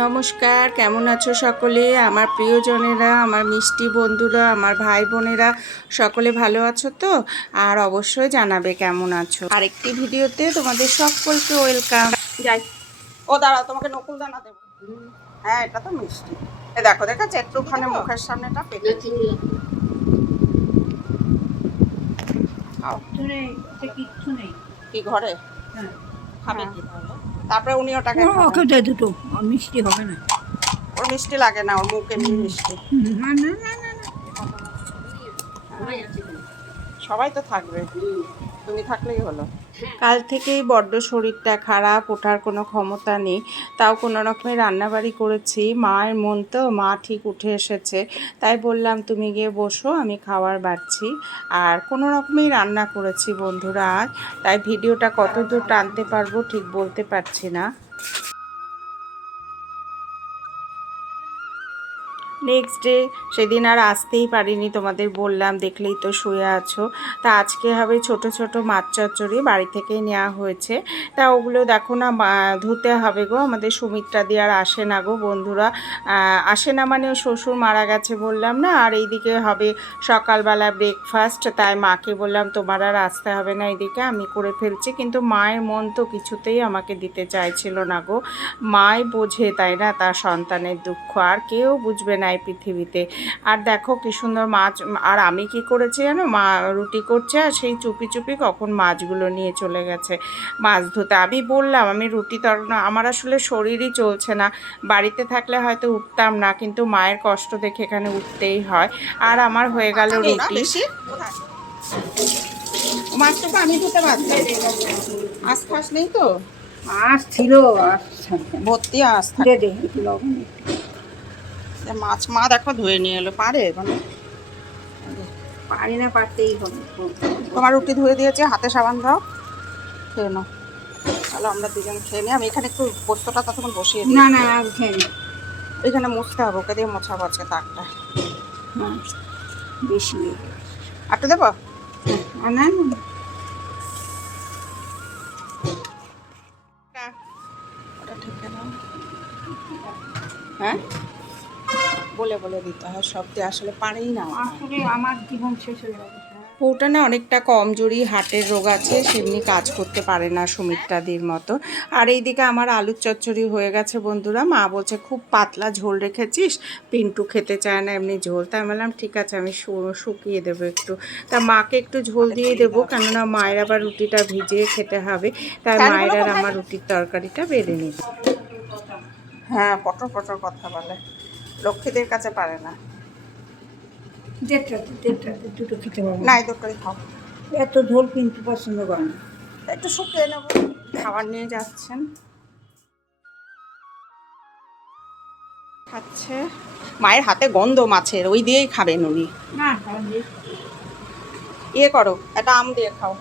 নমস্কার, কেমন আছো সকলে? আমার প্রিয়জনেরা, আমার মিষ্টি বন্ধুরা, আমার ভাই বোনেরা সকলে ভালো আছো তো? আর অবশ্যই জানাবে কেমন আছো। আরেকটি ভিডিওতে তোমাদের সকলকে ওয়েলকাম। যাই, ও দাঁড়াও, তোমাকে নকুল দানা দেবো। হ্যাঁ, এটা তো মিষ্টি। এ দেখো, দেখাচ্ছে একটুখানি মুখের সামনেটা পেটে কিচ্ছু নেই কি ঘরে খাবে কি তাহলে? তারপরে উনি ওটাকে ওকে দে দুটো মিষ্টি হবে না। ওর মিষ্টি লাগে না, ওর মুখ এমনি মিষ্টি। না না না না না সবাই তো থাকবে, তুমি থাকলেই হলো। কাল থেকেই বড্ড শরীরটা খারাপ, ওঠার কোনো ক্ষমতা নেই। তাও কোনো রকমের রান্নাবাড়ি করেছি। মায়ের মন তো, মা ঠিক উঠে এসেছে, তাই বললাম তুমি গিয়ে বসো, আমি খাবার বাড়ছি। আর কোনো রকমেই রান্না করেছি বন্ধুরা আজ, তাই ভিডিওটা কতদূর টানতে পারবো ঠিক বলতে পারছি না। নেক্সট ডে সেদিন আর আসতেই পারিনি, তোমাদের বললাম, দেখলেই তো শুয়ে আছো। তা আজকে হবে ছোট ছোট মাছ চচ্চড়ি, বাড়ি থেকেই নেওয়া হয়েছে। তা ওগুলো দেখো না, ধুতে হবে গো। আমাদের সুমিত্রা দিয়ে আর আসে না গো বন্ধুরা। আসে না মানে ও শ্বশুর মারা গেছে বললাম না, আর এইদিকে হবে সকালবেলা ব্রেকফাস্ট। তাই মাকে বললাম তোমার আর আসতে হবে না, এইদিকে আমি করে ফেলছি। কিন্তু মায়ের মন তো কিছুতেই আমাকে দিতে চাইছিল না গো। মাই বোঝে তাই না তার সন্তানের দুঃখ, আর কেউ বুঝবে না এই পৃথিবীতে। আর দেখো কি সুন্দর মাছ। আর আমি কি করেছি জানো, মা রুটি করছে আর সেই চুপি চুপি কখন মাছগুলো নিয়ে চলে গেছে মাছ ধুতে। আমি বললাম আমি রুটি না, আমার আসলে শরীরই চলছে না, বাড়িতে থাকলে হয়তো উঠতাম না, কিন্তু মায়ের কষ্ট দেখে এখানে উঠতেই হয়। আর আমার হয়ে গেল রুটি। মাছটুকু আমি ধুতে পারছি, আঁশ ফাঁস নেই তো? আজ ছিল ভর্তি আঁশ। দে দে একটু লবণ মাছ মা দেখো ধুয়ে নিয়ে এলো, পারে মানে? পারি না, পারতেই হবে। তোমার রুটি ধুয়ে দিয়েছে, হাতে সাবান দাও, খেয়ে নাও। তাহলে আমরা দুজন খেয়ে নিই। আমি এখানে একটু পোস্তটা ততক্ষণ বসিয়ে দিই। না না আর খেয়ে নে। এখানে মুছতে হবে, ওকে দিয়ে মোছা পড়ছে তাকটা। হ্যাঁ বেশি একটু দেবো? না না না ওটা ঠেকে নাও। হ্যাঁ, বলে বলে দিতে হয়, শব্দে আসলে পারেই না। আসলে আমার জীবন শেষ হয়ে যাবে। বউটা না অনেকটা কমজোরি, হার্টের রোগ আছে, সেমনি কাজ করতে পারে না সুমিত্রাদির মতো। আর এইদিকে আমার আলুর চচ্চড়ি হয়ে গেছে বন্ধুরা। মা বলছে খুব পাতলা ঝোল রেখেছিস, পিন্টু খেতে চায় না এমনি ঝোল। তাই বললাম ঠিক আছে, আমি শুকিয়ে দেবো একটু। তা মাকে একটু ঝোল দিয়ে দেবো, কেননা মায়ের আবার রুটিটা ভিজিয়ে খেতে হবে। তাই মায়ের আর আমার রুটির তরকারিটা বেড়ে নিই। হ্যাঁ, পটর পটর কথা বলে, লক্ষ্মীদের কাছে পারে না। দেড়টাতে দুটো খেতে পারবো না, এই দুটোই খাও। এত ঝোল কিন্তু পছন্দ করে না। একটু শুকিয়ে নেবো। খাবার নিয়ে যাচ্ছেন, খাচ্ছে। মায়ের হাতে গন্ধ মাছের, ওই দিয়েই খাবেন উনি। না ইয়ে করো, একটা আম দিয়ে খাও।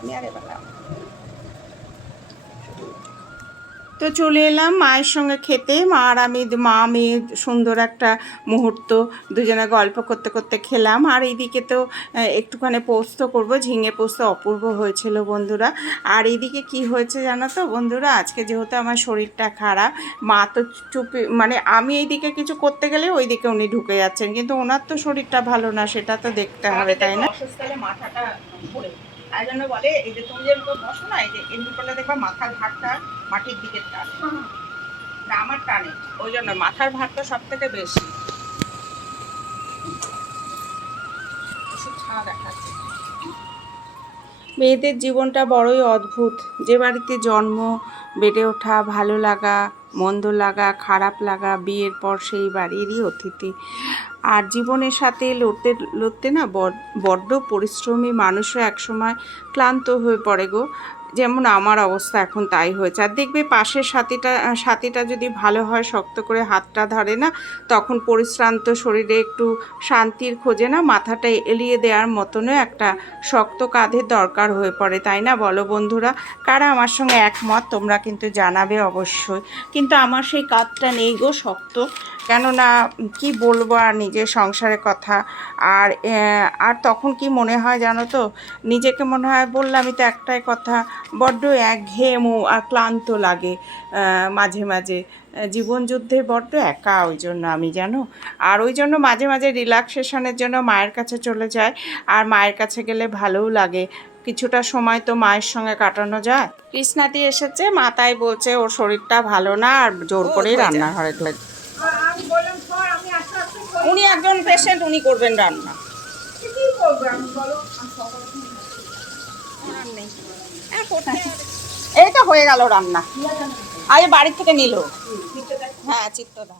আমি আর এবার তো চলে এলাম মায়ের সঙ্গে খেতে। মা আর আমি, মা মেয়ে সুন্দর একটা মুহূর্ত দুজনে গল্প করতে করতে খেলাম। আর এইদিকে তো একটুখানি পোস্ত করব, ঝিঙে পোস্ত অপূর্ব হয়েছিল বন্ধুরা। আর এইদিকে কি হয়েছে জানো তো বন্ধুরা, আজকে যেহেতু আমার শরীরটা খারাপ, মা তো চুপি, মানে আমি এইদিকে কিছু করতে গেলে ওইদিকে উনি ঢুকে যাচ্ছেন, কিন্তু ওনার তো শরীরটা ভালো না, সেটা তো দেখতে হবে তাই না? অসুস্থলে মাথাটা ঘুরে, তাই জন্য বলে এই যে তুমি যে বসো না, এই যে এমনি করলে দেখবা মাথার ভারটা মাটির দিকে টানে, আমার টানে, ওই জন্য মাথার ভারটা সব থেকে বেশি। মেয়েদের জীবনটা বড়ই অদ্ভুত। যে বাড়িতে জন্ম, বেড়ে ওঠা, ভালো লাগা, মন্দ লাগা, খারাপ লাগা, বিয়ের পর সেই বাড়িরই অতিথি। আর জীবনের সাথে লড়তে লড়তে না বড্ড পরিশ্রমী মানুষও একসময় ক্লান্ত হয়ে পড়ে গো। যেমন আমার অবস্থা এখন তাই হয়েছে। আর দেখবে পাশের সাথীটা যদি ভালো হয়, শক্ত করে হাতটা ধরে না, তখন পরিশ্রান্ত শরীরে একটু শান্তির খোঁজে না, মাথাটা এলিয়ে দেওয়ার মতনও একটা শক্ত কাঁধের দরকার হয়ে পড়ে, তাই না বলো বন্ধুরা? কারা আমার সঙ্গে একমত তোমরা কিন্তু জানাবে অবশ্যই। কিন্তু আমার সেই কাঁধটা নেই গো শক্ত, কেননা কি বলবো আর নিজের সংসারের কথা। আর আর তখন কি মনে হয় জানো তো, নিজেকে মনে হয়, বললামই তো একটাই কথা, বড্ড একঘেয়েমু আর ক্লান্ত লাগে মাঝে মাঝে। জীবনযুদ্ধে বড্ড একা ওই জন্য আমি, জানো। আর ওই জন্য মাঝে মাঝে রিল্যাক্সেশনের জন্য মায়ের কাছে চলে যায়। আর মায়ের কাছে গেলে ভালোও লাগে, কিছুটা সময় তো মায়ের সঙ্গে কাটানো যায়। কৃষ্ণাদি এসেছে, মা তাই বলছে ওর শরীরটা ভালো না আর জোর করেই রান্নাঘরে ঢুকে। আমি বললাম স্যার আমি আস্তে আস্তে করি। উনি একজন পেশেন্ট, উনি করবেন রান্না। কি করবো আমি বলো, আমি সকালে এই তো হয়ে গেল রান্না, আগে বাড়ি থেকে নিল। হ্যাঁ, চিত্তদা।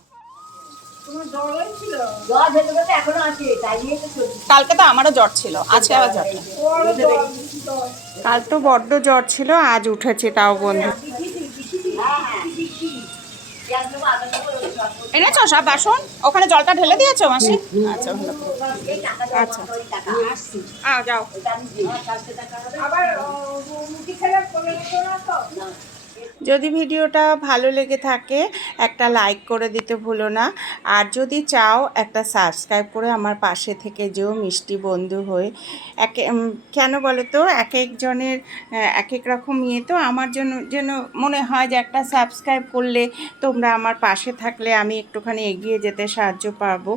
তোমার জ্বর হয়েছিল? জ্বর ভেতরে ভেতরে এখনো আছে, তাই নিয়ে তো চলছে। কালকে তো আমারও জ্বর ছিল, আজকে আবার জ্বর নেই। ওর জ্বর, জ্বর। কাল তো বড্ড জ্বর ছিল, আজ উঠেছে তাও বন্ধু। হ্যাঁ হ্যাঁ পেঁয়াজ নেবো, আদা নেবো, রসুন নেবো। এনেছো সব বাসন? ওখানে জলটা ঢেলে দিয়েছো মাসি? আচ্ছা, ভালো। এই টাকা দেবো, আচ্ছা। ওই টাকা আসছি। যাও। ওটা আমি দিই। কালকে টাকা হবে। আবার রুটি খেলে করে দিতো না তো? না। যদি ভিডিওটা ভালো লেগে থাকে একটা লাইক করে দিতে ভুলো না। আর যদি চাও একটা সাবস্ক্রাইব করে আমার পাশে থেকে যেও মিষ্টি বন্ধু হয়ে। কেন বলো তো, এক একজনের এক এক রকম ইয়ে, তো আমার জন্য যেন মনে হয় যে একটা সাবস্ক্রাইব করলে তোমরা আমার পাশে থাকলে আমি একটুখানি এগিয়ে যেতে সাহায্য পাবো।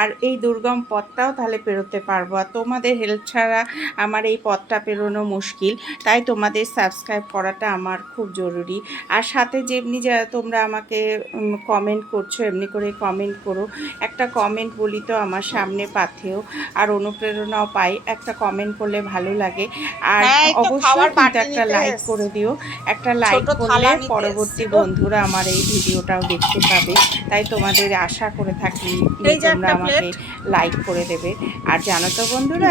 আর এই দুর্গম পথটাও তাহলে পেরোতে পারবো। আর তোমাদের হেল্প ছাড়া আমার এই পথটা পেরোনো মুশকিল। তাই তোমাদের সাবস্ক্রাইব করাটা আমার খুব জরুরি। আর সাথে যেমনি তোমরা আমাকে কমেন্ট করছো, এমনি করে কমেন্ট করো। একটা কমেন্ট বলি তো আমার সামনে পাথেও, আর অনুপ্রেরণাও পাই। একটা কমেন্ট করলে ভালো লাগে। আর অবশ্যই কিন্তু একটা লাইক করে দিও। একটা লাইক করলে পরবর্তী বন্ধুরা আমার এই ভিডিওটাও দেখতে পাবে। তাই তোমাদের আশা করে থাকি তোমরা আমাকে লাইক করে দেবে। আর জানো তো বন্ধুরা,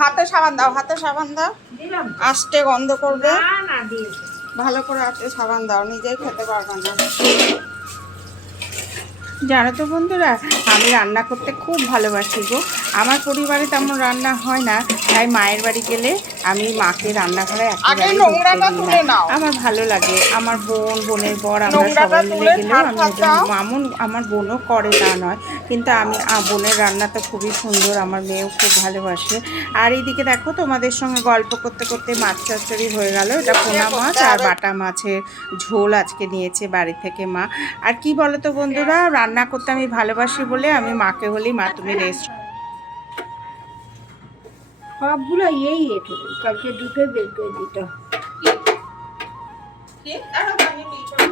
হাতে সাবান দাও, হাতে সাবান দাও, দিলাম। আস্তে গন্ধ করবে। না না দিয়ে। ভালো করে হাতে সাবান দাও, নিজেই খেতে পারবে না। জানো তো বন্ধুরা, আমি রান্না করতে খুব ভালোবাসি গো। আমার পরিবারে তেমন রান্না হয় না, তাই মায়ের বাড়ি গেলে আমি মাকে রান্নাঘরে একেবারে ঢুকতে দিই না। আমার ভালো লাগে। আমার বোনের বর, আমরা সবাই মিলে গেলেও আমার বোনও করে তা নয়, কিন্তু আমি বোনের রান্না তো খুবই সুন্দর, আমার মেয়েও খুব ভালোবাসে। আর এইদিকে দেখো, তোমাদের সঙ্গে গল্প করতে করতে মাছ চচ্চড়ি হয়ে গেল। এটা পোনা মাছ আর বাটা মাছের ঝোল আজকে নিয়েছে বাড়ি থেকে মা। আর কি বলো তো বন্ধুরা, রান্না করতে আমি ভালোবাসি বলে আমি মাকে বলি, মা তুমি রেস্ট। সবগুলো এই এটো কালকে দুটো বের করে দিত।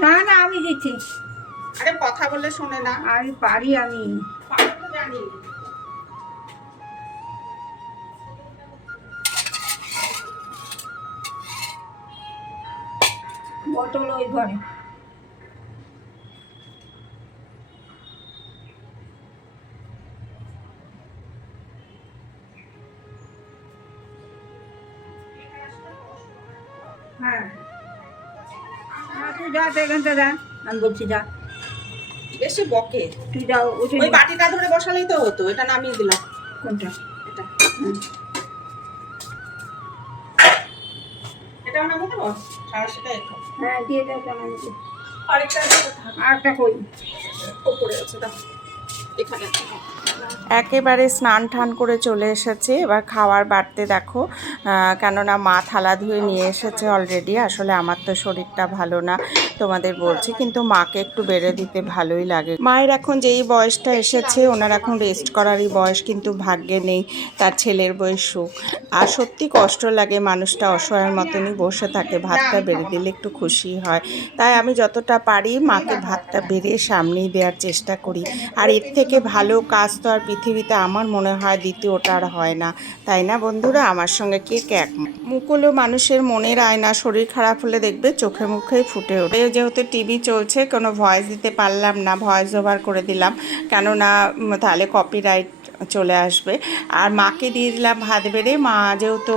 না না আমি দিচ্ছি। আরে কথা বলে শোনে না। আমি পারি, আমি জানি। বটল ওই ঘরে। হ্যাঁ তুই যা তো এখান থেকে যা, আমি বলছি যা। বেশি বকে। তুই যাও উঠে। ওই বাটিটা ধরে বসালেই তো হতো, এটা নামিয়ে দিলাম। কোনটা? এটা এটাও নামিয়ে দেবো, সারা সেটা একটু। হ্যাঁ দিয়ে দাও কেমন। আরেকটা আরেকটা কই? উপরে আছে, দাও এখানে। একেবারে স্নান টান করে চলে এসেছে, এবার খাওয়ার বাড়তে দেখো। কেননা মা থালা ধুয়ে নিয়ে এসেছে অলরেডি। আসলে আমার তো শরীরটা ভালো না তোমাদের বলছি, কিন্তু মাকে একটু বেড়ে দিতে ভালোই লাগে। মায়ের এখন যেই বয়সটা এসেছে, ওনার এখন রেস্ট করারই বয়স, কিন্তু ভাগ্যে নেই তার ছেলের বয়স সুখ। আর সত্যি কষ্ট লাগে, মানুষটা অসহায়ের মতনই বসে থাকে। ভাতটা বেড়ে দিলে একটু খুশি হয়। তাই আমি যতটা পারি মাকে ভাতটা বেড়ে সামনেই দেওয়ার চেষ্টা করি। আর এর থেকে ভালো কাজ তো আর পৃথিবীতে আমার মনে হয় দ্বিতীয়টা আর হয় না, তাই না বন্ধুরা? আমার সঙ্গে কে একমত? মুখ হলো মানুষের মনের আয়না, শরীর খারাপ হলে দেখবে চোখে মুখেই ফুটে ওঠে। যেহেতু টিভি চলছে, কোনো ভয়েস দিতে পারলাম না, ভয়েস ওভার করে দিলাম, কেননা তাহলে কপিরাইট চলে আসবে। আর মাকে দিয়ে দিলাম ভাত বেড়ে, মা যেহেতু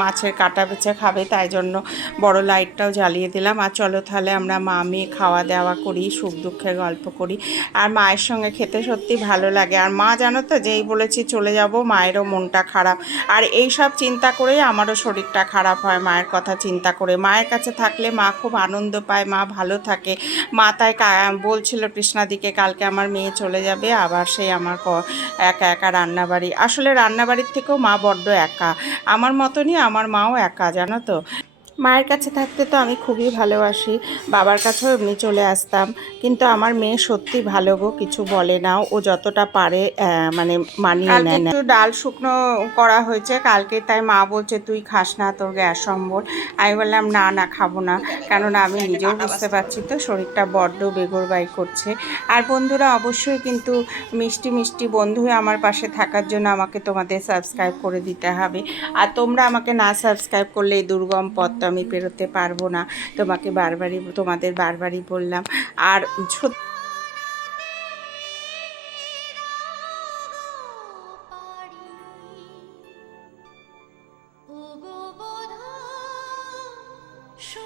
মাছের কাটা বেছে খাবে তাই জন্য বড় লাইটটাও জ্বালিয়ে দিলাম। আর চলো তাহলে আমরা মা মেয়ে খাওয়া দাওয়া করি, সুখ দুঃখের গল্প করি। আর মায়ের সঙ্গে খেতে সত্যি ভালো লাগে। আর মা জানো তো, যেই বলেছি চলে যাব মায়েরও মনটা খারাপ। আর এই সব চিন্তা করেই আমারও শরীরটা খারাপ হয়, মায়ের কথা চিন্তা করে। মায়ের কাছে থাকলে মা খুব আনন্দ পায়, মা ভালো থাকে। মা তাই বলছিল কৃষ্ণাদিকে কালকে আমার মেয়ে চলে যাবে আবার সেই আমার একা একা রান্নাবাড়ি। আসলে রান্নাবাড়ির থেকেও মা বড্ড একা, আমার মতনই আমার মাও একা জানো তো। মায়ের কাছে থাকতে তো আমি খুবই ভালোবাসি, বাবার কাছেও এমনি চলে আসতাম। কিন্তু আমার মেয়ে সত্যি ভালো গো, কিছু বলে না, ও যতটা পারে মানে মানিয়ে নেয়। একটু ডাল শুকনো করা হয়েছে কালকে, তাই মা বলছে তুই খাস না, তোর গ্যাস অম্বল। আমি বললাম না না খাবো না, কেননা আমি নিজেও বুঝতে পারছি তো শরীরটা বড্ড বেগরবাই করছে। আর বন্ধুরা অবশ্যই কিন্তু মিষ্টি মিষ্টি বন্ধু আমার পাশে থাকার জন্য আমাকে তোমাদের সাবস্ক্রাইব করে দিতে হবে। আর তোমরা আমাকে না সাবস্ক্রাইব করলে এই দুর্গম পথটা আমি পেরোতে পারবো না। তোমাদের বারবারই বললাম। আর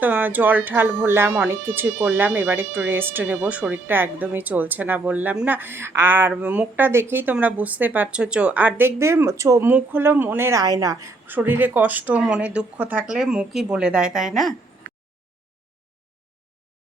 তো জল ঠাল ভরলাম, অনেক কিছুই করলাম, এবার একটু রেস্ট নেব, শরীরটা একদমই চলছে না বললাম না। আর মুখটা দেখেই তোমরা বুঝতে পারছো। আর দেখবে মুখ হলো মনের আয়না, শরীরে কষ্ট মনে দুঃখ থাকলে মুখই বলে দেয়, তাই না?